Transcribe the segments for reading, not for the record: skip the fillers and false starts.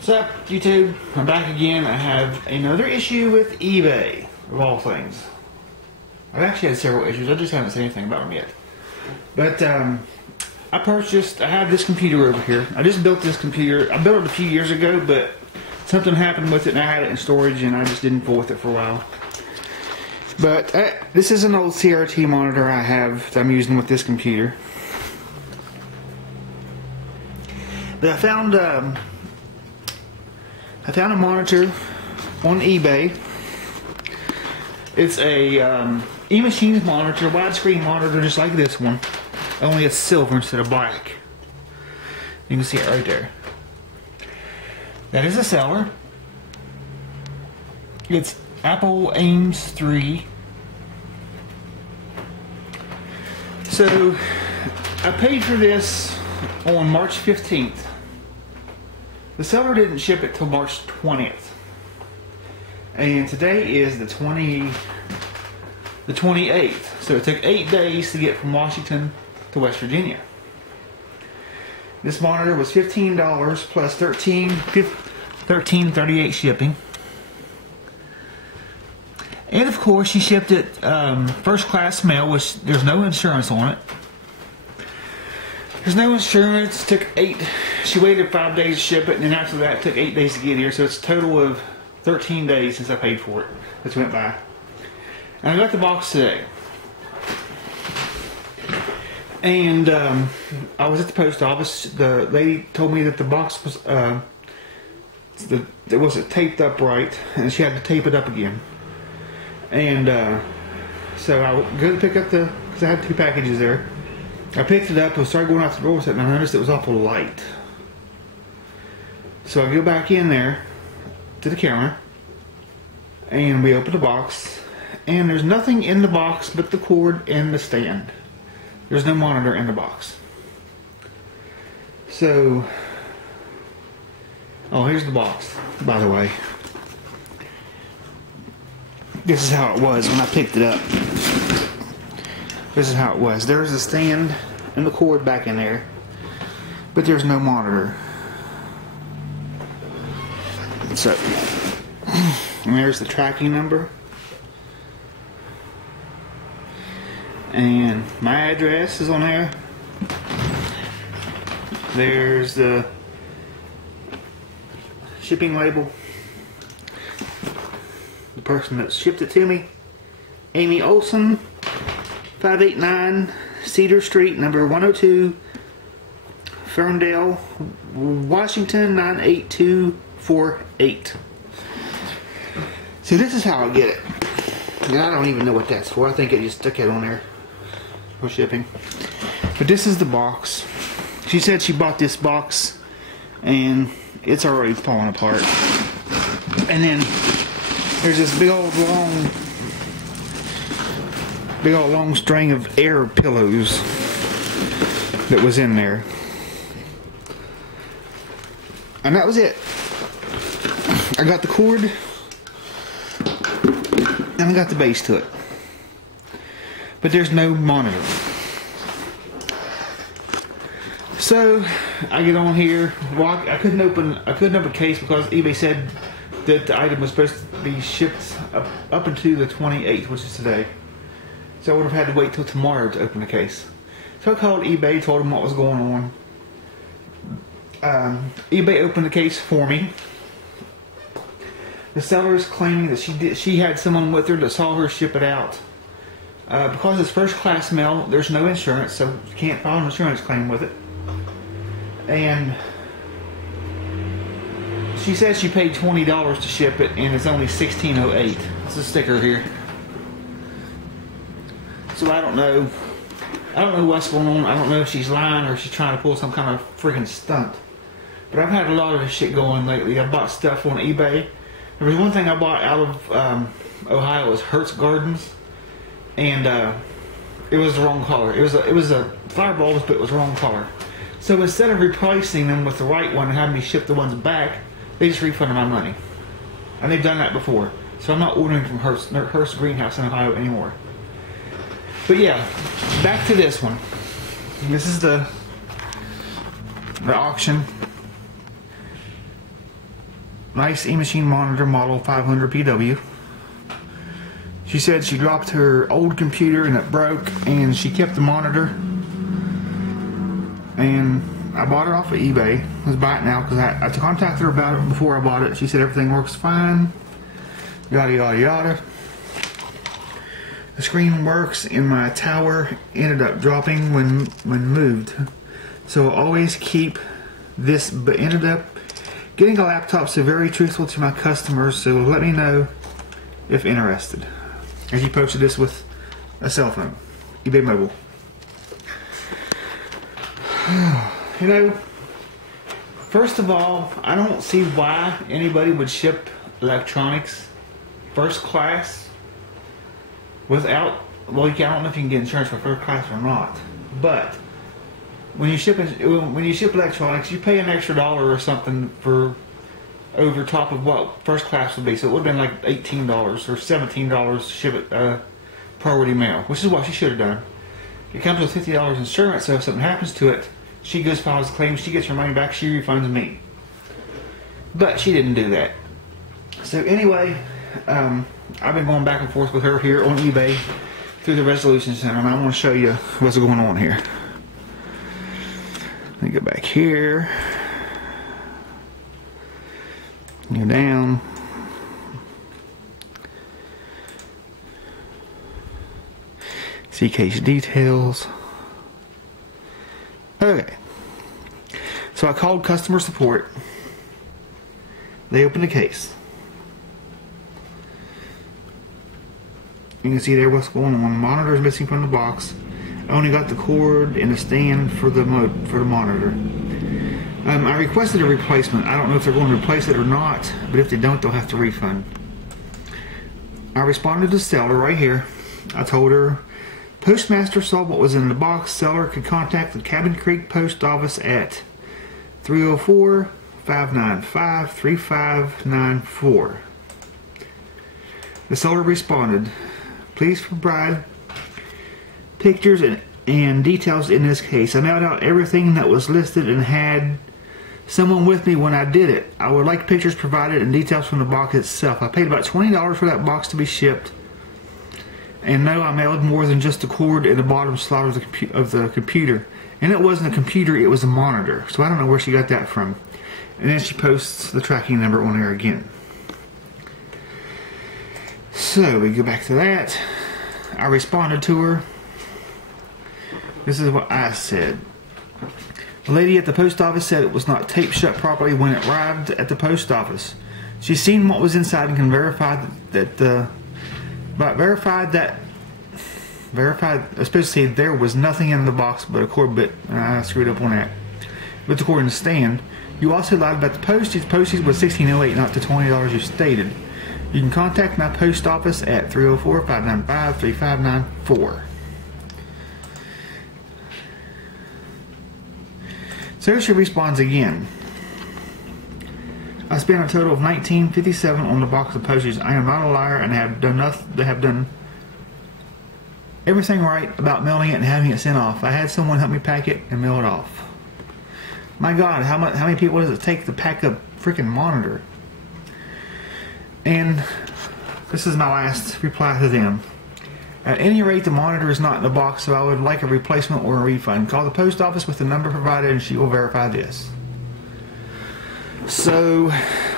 What's up, YouTube? I'm back again. I have another issue with eBay, of all things. I've actually had several issues. I just haven't said anything about them yet. But I have this computer over here. I just built this computer. I built it a few years ago, but something happened with it and I had it in storage and I just didn't fool with it for a while. But this is an old CRT monitor I have that I'm using with this computer. But I found a monitor on eBay. It's a eMachines monitor, widescreen monitor just like this one, only it's silver instead of black. You can see it right there. That is a seller. It's Apple Ames 3. So I paid for this on March 15th. The seller didn't ship it till March 20th. And today is the 28th. So it took 8 days to get from Washington to West Virginia. This monitor was $15 plus $13.38 shipping. And of course she shipped it first class mail, which there's no insurance on it. There's no insurance. She waited 5 days to ship it, and then after that it took 8 days to get here, so it's a total of 13 days since I paid for it. This went by. And I got the box today. And I was at the post office. The lady told me that the box was it wasn't taped up right, and she had to tape it up again. And so I go to pick up because I had 2 packages there. I picked it up and started going out the door, and I noticed it was awful light. So I go back in there to the counter, and we open the box, and there's nothing in the box but the cord and the stand. There's no monitor in the box. So, oh, here's the box, by the way. This is how it was when I picked it up. This is how it was. There's the stand and the cord back in there, but there's no monitor. So, and there's the tracking number. And my address is on there. There's the shipping label. The person that shipped it to me, Amy Olson, 589 Cedar Street, number 102, Ferndale, Washington, 98248. So this is how I get it. And I don't even know what that's for. I think I just stuck it on there for shipping. But this is the box. She said she bought this box and it's already falling apart. And then there's this big old long string of air pillows that was in there. And that was it. I got the cord and I got the base to it. But there's no monitor. So I get on here. Well, I couldn't open a case because eBay said that the item was supposed to be shipped up until the 28th, which is today. So I would have had to wait till tomorrow to open the case. So I called eBay, told them what was going on. eBay opened the case for me. The seller is claiming that she had someone with her that saw her ship it out. Because it's first class mail, there's no insurance, so you can't file an insurance claim with it. And she says she paid $20 to ship it, and it's only $16.08. It's a sticker here. So I don't know what's going on. I don't know if she's lying or she's trying to pull some kind of freaking stunt. But I've had a lot of this shit going lately. I bought stuff on eBay. There was one thing I bought out of Ohio. It was Hertz Gardens, and it was the wrong color. It was a firebulbs, but it was the wrong color. So instead of replacing them with the right one and having me ship the ones back, they just refunded my money. And they've done that before. So I'm not ordering from Hearst Greenhouse in Ohio anymore. But yeah, back to this one. This is the auction. nice e-machine monitor model 500 PW. She said she dropped her old computer and it broke, and she kept the monitor. And I bought it off of eBay. Let's buy it now because I contacted her about it before I bought it. She said everything works fine. Yada yada yada. The screen works, and my tower ended up dropping when moved. So I always keep this, but ended up getting a laptop. So very truthful to my customers. So let me know if interested. And she posted this with a cell phone, eBay Mobile. You know, first of all, I don't see why anybody would ship electronics first class without, well, I don't know if you can get insurance for first class or not, but when you ship electronics, you pay an extra $1 or something for over top of what first class would be. So it would have been like $18 or $17 to ship it priority mail, which is what she should have done. It comes with $50 insurance, so if something happens to it, she goes files a claim, she gets her money back, she refunds me. But she didn't do that. So anyway, I've been going back and forth with her here on eBay through the Resolution Center, and I want to show you what's going on here. Let me go back here. Go down. See case details. Okay. So I called customer support. They opened the case. You can see there what's going on. The monitor is missing from the box. I only got the cord and the stand for the monitor. I requested a replacement. I don't know if they're going to replace it or not, but if they don't, they'll have to refund. I responded to the seller right here. I told her postmaster saw what was in the box. Seller could contact the Cabin Creek post office at 304-595-3594. The seller responded, please provide pictures and details in this case. I mailed out everything that was listed and had someone with me when I did it. I would like pictures provided and details from the box itself. I paid about $20 for that box to be shipped. And no, I mailed more than just the cord in the bottom slot of the computer. And it wasn't a computer, it was a monitor. So I don't know where she got that from. And then she posts the tracking number on there again. So we go back to that. I responded to her. This is what I said. The lady at the post office said it was not taped shut properly when it arrived at the post office. She's seen what was inside and can verify especially there was nothing in the box but a cord bit. I screwed up on that. With the cord and the stand. You also lied about the postage. Postage was $16.08, not the $20 you stated. You can contact my post office at 304-595-3594. So she responds again. I spent a total of $19.57 on the box of postage. I am not a liar and have done everything right about mailing it and having it sent off. I had someone help me pack it and mail it off. My God, how many people does it take to pack a freaking monitor? And this is my last reply to them. At any rate, the monitor is not in the box, so I would like a replacement or a refund. Call the post office with the number provided and she will verify this. So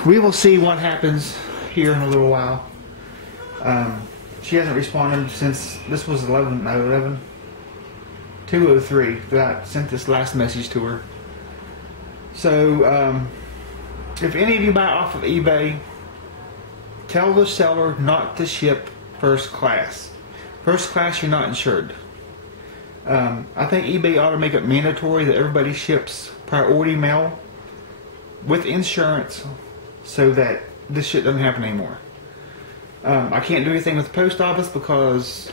we will see what happens here in a little while. She hasn't responded since this was 2:03 that I sent this last message to her. So if any of you buy off of eBay, tell the seller not to ship first class. First class, you're not insured. I think eBay ought to make it mandatory that everybody ships priority mail with insurance so that this shit doesn't happen anymore. I can't do anything with the post office because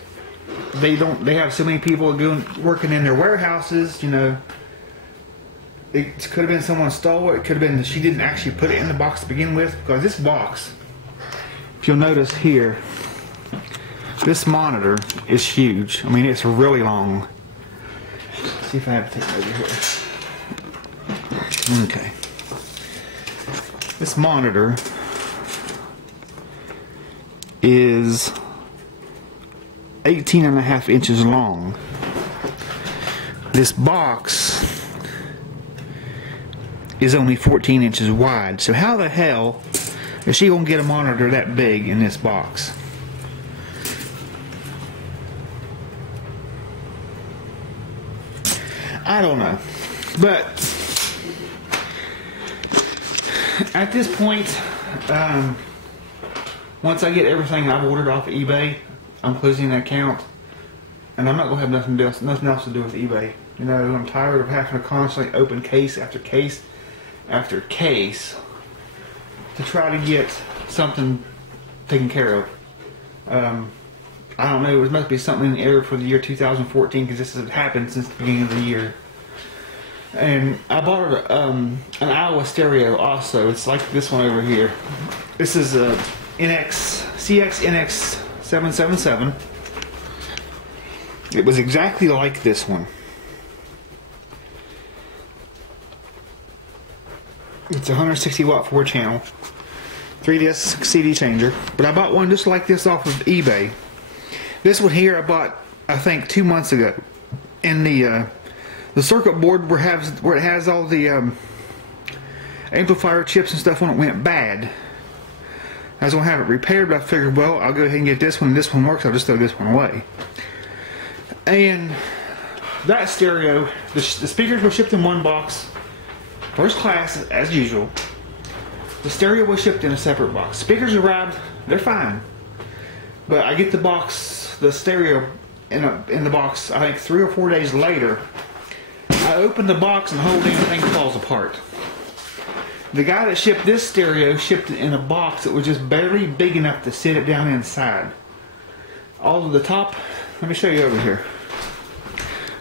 they have so many people working in their warehouses, you know. It could have been someone stole it. It could have been that she didn't actually put it in the box to begin with, because this box, if you'll notice here, this monitor is huge. I mean, it's really long. Let's see if I have to take it over here. Okay. This monitor is 18.5 inches long. This box is only 14 inches wide. So how the hell is she gonna get a monitor that big in this box? I don't know. But at this point, once I get everything I've ordered off of eBay, I'm closing that account, and I'm not gonna have nothing else to do with eBay. You know, I'm tired of having to constantly open case after case after case to try to get something taken care of. I don't know. There must be something in the air for the year 2014 because this has happened since the beginning of the year. And I bought an Iowa stereo also. It's like this one over here. This is a CX-NX 777. It was exactly like this one. It's a 160 watt 4-channel 3-disc CD changer. But I bought one just like this off of eBay. This one here I bought, I think, 2 months ago. And the circuit board where it has all the amplifier chips and stuff on it went bad. I was going to have it repaired, but I figured, well, I'll go ahead and get this one. This one works, I'll just throw this one away. And that stereo, the speakers were shipped in one box, first class as usual. The stereo was shipped in a separate box. Speakers arrived, they're fine. But I get the box, the stereo in the box, I think 3 or 4 days later. I open the box and the whole damn thing falls apart. The guy that shipped this stereo shipped it in a box that was just barely big enough to sit it down inside. All of the top, let me show you over here.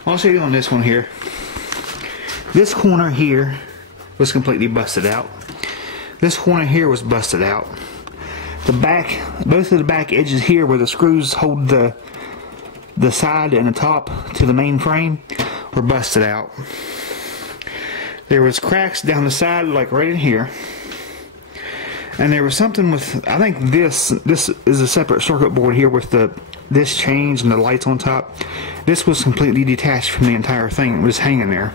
I'll show you on this one here. This corner here was completely busted out. This corner here was busted out. The back, both of the back edges here where the screws hold the side and the top to the main frame were busted out. There was cracks down the side, like right in here. And there was something with, I think this is a separate circuit board here with this change and the lights on top. This was completely detached from the entire thing. It was hanging there.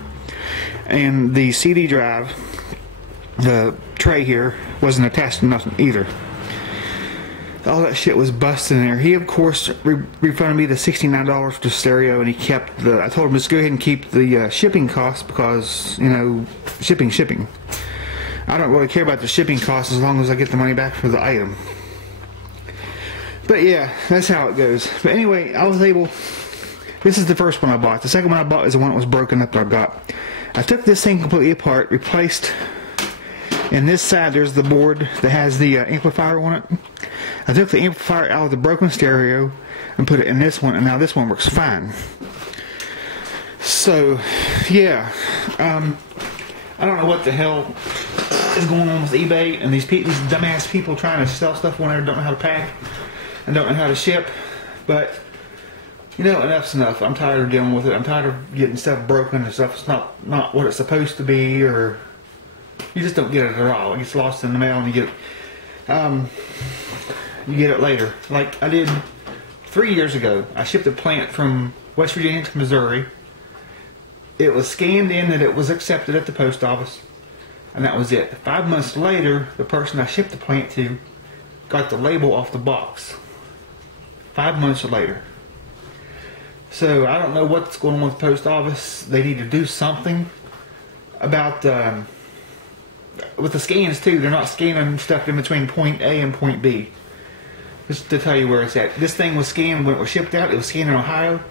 And the CD drive, the tray here, wasn't attached to nothing either. All that shit was busted in there. He, of course, refunded me the $69 for the stereo, and he kept the. I told him just go ahead and keep the shipping costs because, you know, shipping. I don't really care about the shipping costs as long as I get the money back for the item. But yeah, that's how it goes. But anyway, I was able. This is the first one I bought. The second one I bought is the one that was broken up that I got. I took this thing completely apart, replaced. And this side, there's the board that has the amplifier on it. I took the amplifier out of the broken stereo and put it in this one, and now this one works fine. So, yeah, I don't know what the hell is going on with eBay and these dumbass people trying to sell stuff when they don't know how to pack and don't know how to ship. But you know, enough's enough. I'm tired of dealing with it. I'm tired of getting stuff broken and stuff. It's not what it's supposed to be, or you just don't get it at all. It gets lost in the mail and you get it. You get it later. Like I did 3 years ago. I shipped a plant from West Virginia to Missouri. It was scanned in that it was accepted at the post office, and that was it. 5 months later, the person I shipped the plant to got the label off the box. 5 months later. So I don't know what's going on with the post office. They need to do something about with the scans too. They're not scanning stuff in between point A and point B. Just to tell you where it's at. This thing was scanned when it was shipped out. It was scanned in Ohio,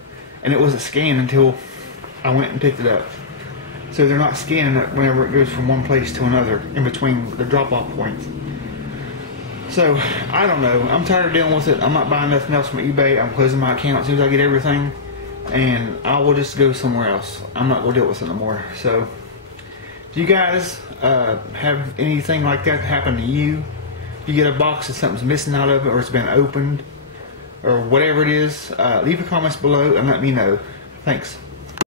and it wasn't scanned until I went and picked it up. So they're not scanning it whenever it goes from one place to another in between the drop-off points. So I don't know. I'm tired of dealing with it. I'm not buying nothing else from eBay. I'm closing my account as soon as I get everything, and I will just go somewhere else. I'm not going to deal with it no more. So, do you guys have anything like that happen to you? You get a box and something's missing out of it, or it's been opened, or whatever it is, leave your comments below and let me know. Thanks.